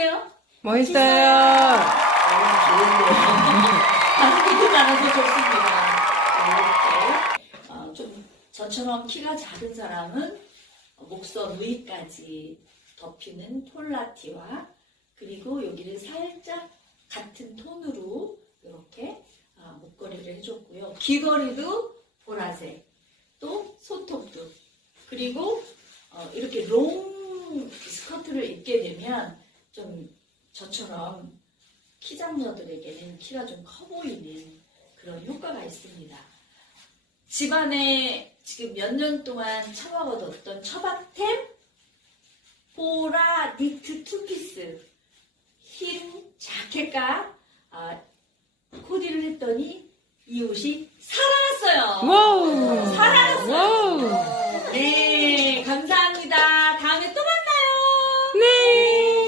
어때요? 멋있어요. 좋은데요. 가슴이 많아서 좋습니다. 이렇게 좀 저처럼 키가 작은 사람은 목선 위까지 덮이는 폴라티와 그리고 여기를 살짝 같은 톤으로 이렇게 목걸이를 해줬고요. 귀걸이도 보라색, 또 손톱도 그리고 이렇게 롱 스커트를 입게 되면 좀 저처럼 키장녀들에게는 키가 좀 커 보이는 그런 효과가 있습니다. 집안에 지금 몇 년 동안 처박아뒀던 처박템 보라 니트 투피스 흰 자켓과 코디를 했더니 이 옷이 살아났어요. 와우. 살아났어요. 와우. 네, 감사합니다. 다음에 또 만나요. 네.